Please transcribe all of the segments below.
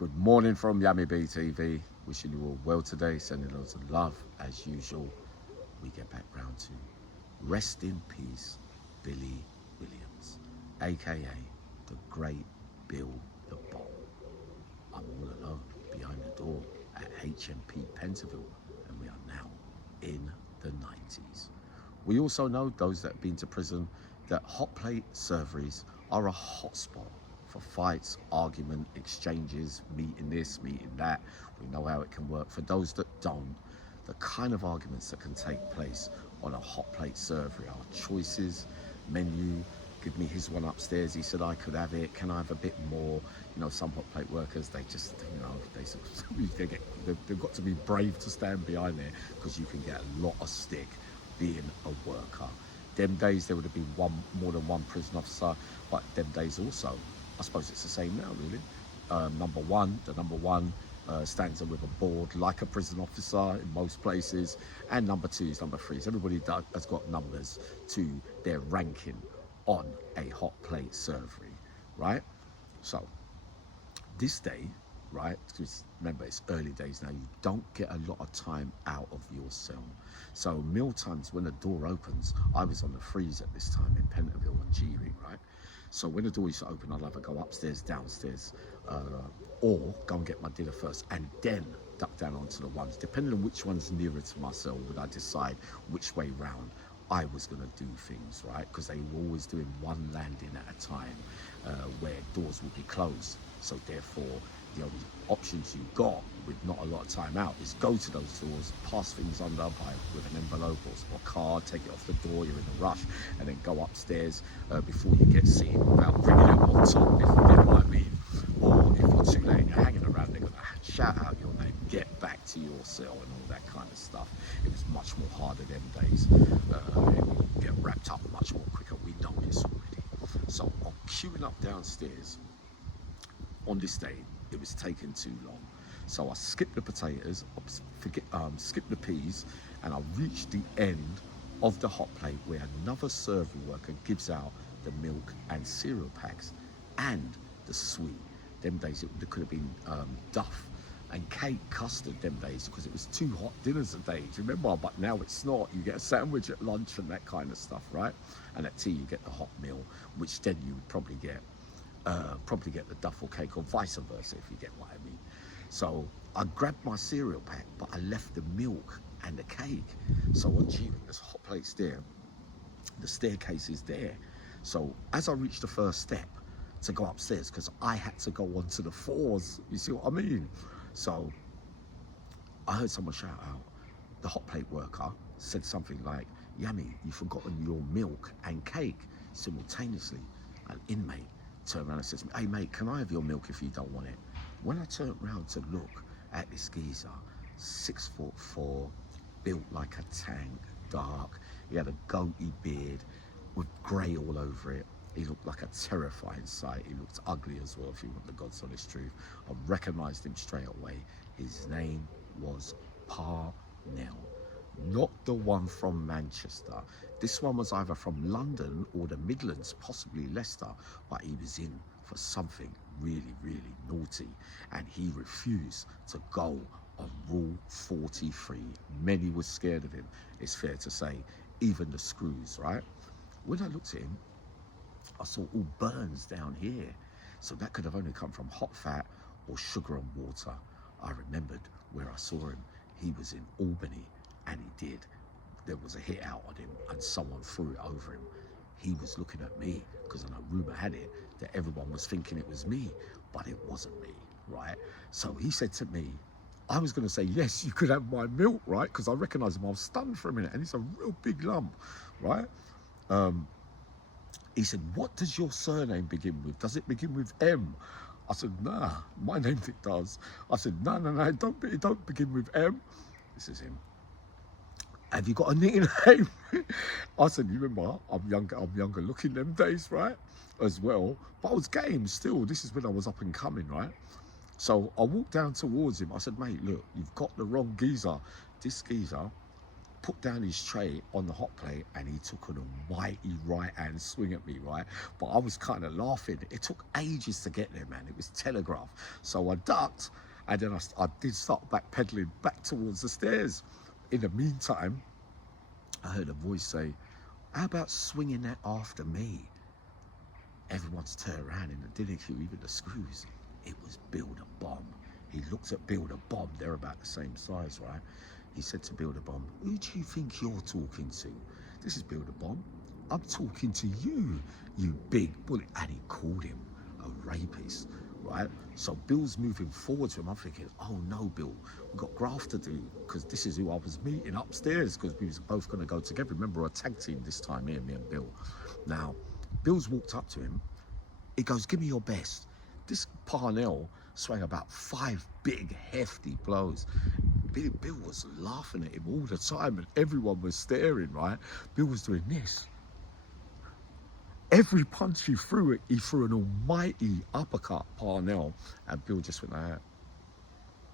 Good morning from Yummy B TV. Wishing you all well today. Sending loads of love as usual. We get back round to rest in peace, Billy Williams, aka the Great Bill the Bomb. I'm all alone behind the door at HMP Pentonville, and we are now in the 90s. We also know, those that have been to prison, that hot plate serveries are a hotspot for fights, argument, exchanges, meeting this, meeting that. We know how it can work. For those that don't, the kind of arguments that can take place on a hot plate servery are choices, menu. Give me his one upstairs. He said I could have it. Can I have a bit more? You know, some hot plate workers, they just, they've got to be brave to stand behind there, because you can get a lot of stick being a worker. Them days there would have been more than one prison officer, but them days also, I suppose it's the same now really. The number one stands there with a board like a prison officer in most places, and number twos, number threes. Everybody has got numbers to their ranking on a hot plate servery, right? So this day, right, because remember it's early days now, you don't get a lot of time out of your cell. So meal times, when the door opens, I was on the freeze at this time in Pentonville and G-Ring, right? So when the door used to open, I'd either go upstairs, downstairs, or go and get my dinner first and then duck down onto the ones. Depending on which one's nearer to my cell, would I decide which way round I was going to do things, right? Because they were always doing one landing at a time, where doors would be closed. So therefore, the only options you got with not a lot of time out is go to those doors, pass things under with an envelope or a card, take it off the door, you're in a rush, and then go upstairs before you get seen without bringing it on top, if you get what I mean. Or if you're too late and you're hanging around, they're going to shout out your name, get back to your cell and all that kind of stuff. It was much more harder them days. It would get wrapped up much more quicker. We know this already. So I'm queuing up downstairs. On this day, it was taking too long. So I skipped the potatoes, skipped the peas, and I reached the end of the hot plate where another server worker gives out the milk and cereal packs and the sweet. Them days it could have been duff and cake, custard them days, because it was 2 hot dinners a day. Do you remember? But now it's not. You get a sandwich at lunch and that kind of stuff, right? And at tea you get the hot meal, which then you would probably get the duffel cake, or vice versa, if you get what I mean. So I grabbed my cereal pack, but I left the milk and the cake. So on G, there's hot plates there, the staircase is there. So as I reached the first step to go upstairs, because I had to go onto the floors, you see what I mean? So I heard someone shout out. The hot plate worker said something like, "Yummy, you've forgotten your milk and cake," simultaneously. An inmate turned around and says, "Hey mate, can I have your milk if you don't want it?" When I turned around to look at this geezer, 6'4", built like a tank, dark. He had a goatee beard with grey all over it. He looked like a terrifying sight. He looked ugly as well, if you want the God's honest truth. I recognised him straight away. His name was Parnell. Not the one from Manchester. This one was either from London or the Midlands, possibly Leicester, but he was in for something really, really naughty, and he refused to go on Rule 43. Many were scared of him, it's fair to say, even the screws, right? When I looked at him, I saw all burns down here. So that could have only come from hot fat or sugar and water. I remembered where I saw him. He was in Albany, and he did. There was a hit out on him and someone threw it over him. He was looking at me, because I know rumour had it that everyone was thinking it was me, but it wasn't me, right? So he said to me, I was going to say, yes, you could have my milk, right? Because I recognised him. I was stunned for a minute, and it's a real big lump, right? He said, "What does your surname begin with? Does it begin with M?" I said, "Nah, my name it does." I said, no, it don't begin with M. This is him. "Have you got a nickname?" I said, "You remember, I'm younger looking them days, right? As well. But I was game still. This is when I was up and coming, right? So I walked down towards him. I said, "Mate, look, you've got the wrong geezer." This geezer put down his tray on the hot plate and he took an almighty right hand swing at me, right? But I was kind of laughing. It took ages to get there, man. It was telegraph. So I ducked, and then I did start backpedaling back towards the stairs. In the meantime, I heard a voice say, "How about swinging that after me?" Everyone's turned around in the dinner queue, even the screws. It was Bill the Bomb. He looked at Bill the Bomb. They're about the same size, right? He said to Bill the Bomb, "Who do you think you're talking to?" "This is Bill the Bomb." "I'm talking to you, you big bully." And he called him a rapist, right? So Bill's moving forward to him. I'm thinking, oh no, Bill, we've got graft to do, because this is who I was meeting upstairs, because we was both going to go together. Remember, a tag team this time here, me and Bill. Now, Bill's walked up to him. He goes, "Give me your best." This Parnell swung about 5 big, hefty blows. Bill was laughing at him all the time, and everyone was staring, right? Bill was doing this. Every punch he threw an almighty uppercut, Parnell, and Bill just went like that,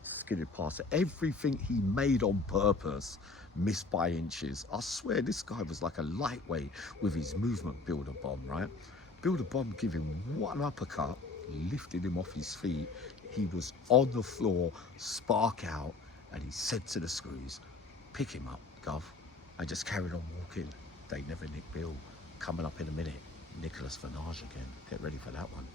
skidded past it. Everything he made on purpose missed by inches. I swear this guy was like a lightweight with his movement, Bill the Bomb, right? Bill the Bomb gave him one uppercut, lifted him off his feet. He was on the floor, spark out, and he said to the screws, "Pick him up, Gov," and just carried on walking. They never nicked Bill. Coming up in a minute, Nicholas Vanage again. Get ready for that one.